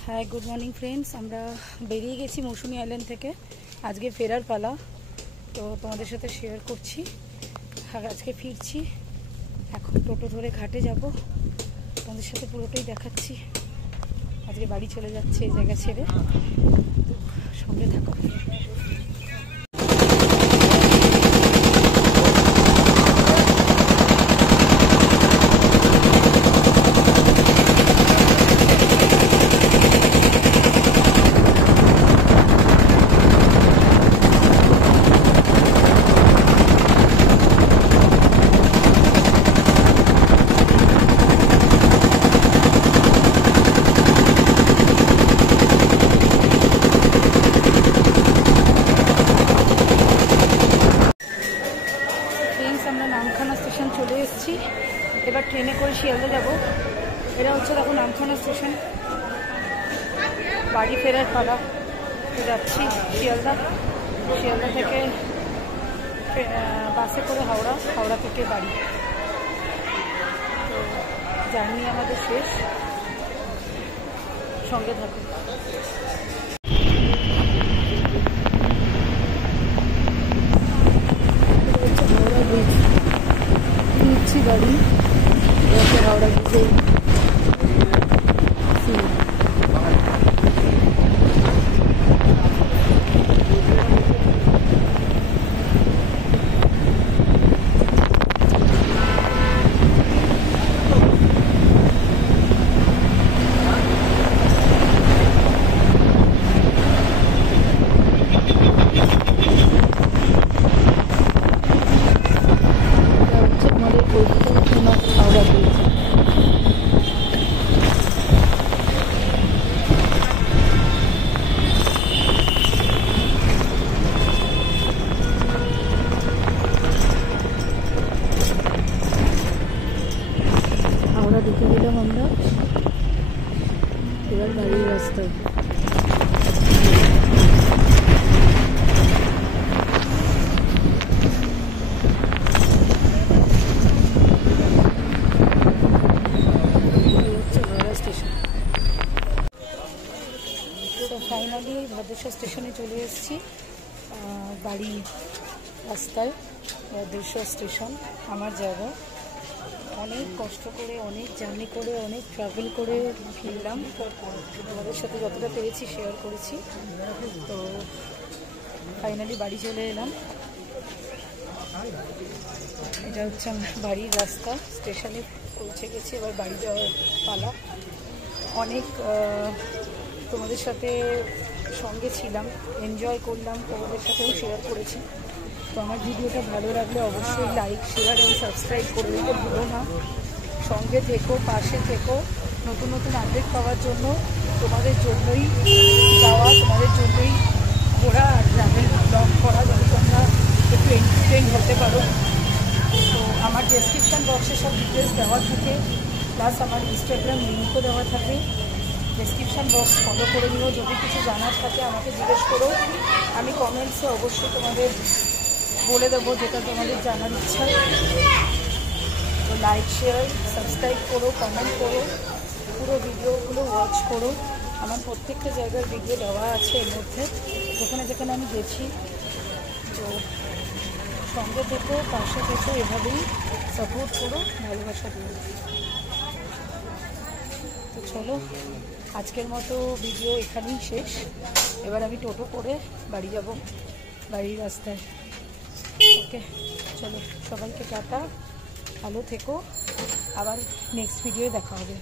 Hi good morning friends আমরা বেরিয়ে গেছি মৌসুমী আইল্যান্ড থেকে আজকে ফেরার পালা তো তোমাদের সাথে শেয়ার করছি আর আজকে ফিরছি এখন টোটো ধরে ঘাটে যাব তোমাদের সাথে পুরোটাই দেখাচ্ছি আজকে বাড়ি চলে যাচ্ছে এই জায়গা ছেড়ে সঙ্গে থাকো नामखाना स्टेशन चले एबार ट्रेने कर शियालदा जाबो एटा होच्छे देखो नामखाना स्टेशन बाड़ी फेरार पाला जाচ্ছি শিয়ালদা শিয়ালদা থেকে বাসে করে হাওড়া হাওড়া থেকে বাড়ি তো জার্নি আমাদের শেষ সঙ্গে থাকুন गाड़ी हावड़ा ब्रिजे ঢুকে গেলাম আমরা এবার বাড়ির রাস্তায় ফাইনালি ভদ্রেশ্বর স্টেশনে চলে এসেছি বাড়ি রাস্তায় ভদ্রেশ্বর স্টেশন আমার জায়গা অনেক কষ্ট করে অনেক জার্নি করে অনেক ট্রাভেল করে ফিরলাম তোমাদের সাথে যতটা পেরেছি শেয়ার করেছি তো ফাইনালি বাড়ি চলে এলাম এটা হচ্ছে আমার বাড়ির রাস্তা স্টেশনে পৌঁছে গেছি এবার বাড়ি যাওয়ার পালা অনেক তোমাদের সাথে সঙ্গে ছিলাম এনজয় করলাম তোমাদের সাথেও শেয়ার করেছি তো আমার ভিডিওটা ভালো লাগলে অবশ্যই লাইক শেয়ার এবং সাবস্ক্রাইব করে দিতে ভুলো না সঙ্গে থেকো পাশে থেকো নতুন নতুন আপডেট পাওয়ার জন্য তোমাদের জন্যই যাওয়া তোমাদের জন্যই ঘোরা আর ট্রাভেল ব্লগ করা যেন তোমরা একটু এন্টারটেইন হতে পারো তো আমার ডেসক্রিপশান বক্সে সব ডিটেলস দেওয়া থাকে প্লাস আমার ইনস্টাগ্রাম লিঙ্কও দেওয়া থাকে ডেসক্রিপশান বক্স ফলো করে নিও যদি কিছু জানার থাকে আমাকে জিজ্ঞেস করো আমি কমেন্টসে অবশ্যই তোমাদের বলে দেবো যেটা তোমাদের জানার ইচ্ছা তো লাইক শেয়ার সাবস্ক্রাইব করো কমেন্ট করো পুরো ভিডিওগুলো ওয়াচ করো আমার প্রত্যেকটা জায়গার ভিডিও দেওয়া আছে এর মধ্যে যেখানে যেখানে আমি গেছি তো সঙ্গে থেকো পাশে থেকো এভাবেই সাপোর্ট করো ভালোবাসা দিও তো চলো আজকের মতো ভিডিও এখানেই শেষ এবার আমি টোটো করে বাড়ি যাব বাড়ির রাস্তায় ওকে চলো সবাইকে টাটা ভালো থেকো আবার নেক্সট ভিডিওয়ে দেখা হবে।